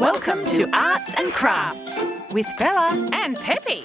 Welcome to Arts and Crafts with Bella and Peppy.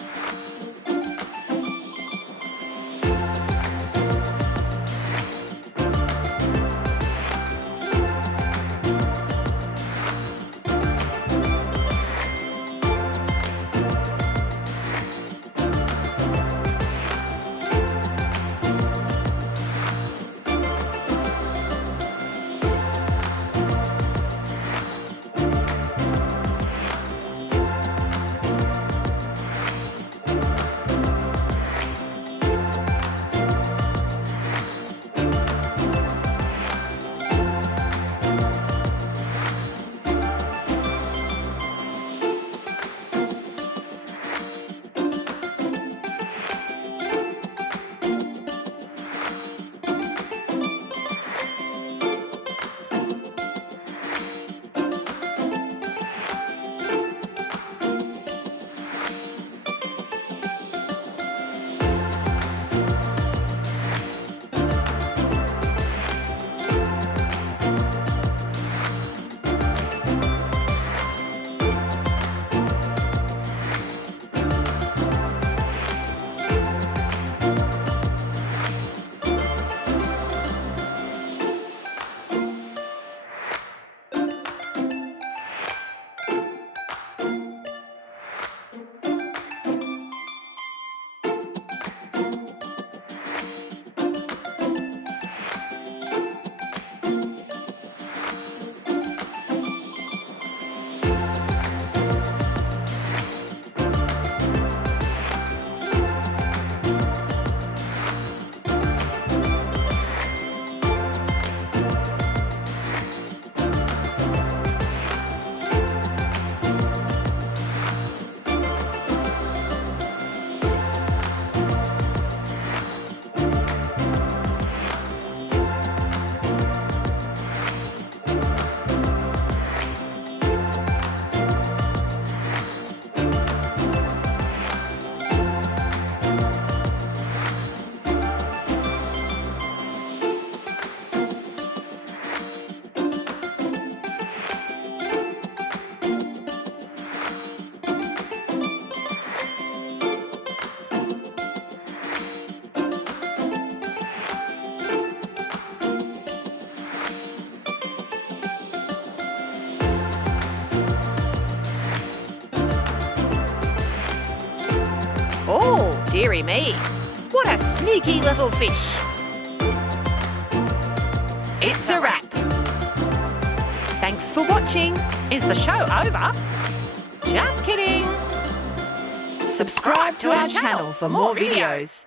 Oh, dearie me, what a sneaky little fish. It's a wrap. Thanks for watching. Is the show over? Just kidding. Subscribe to our channel for more videos.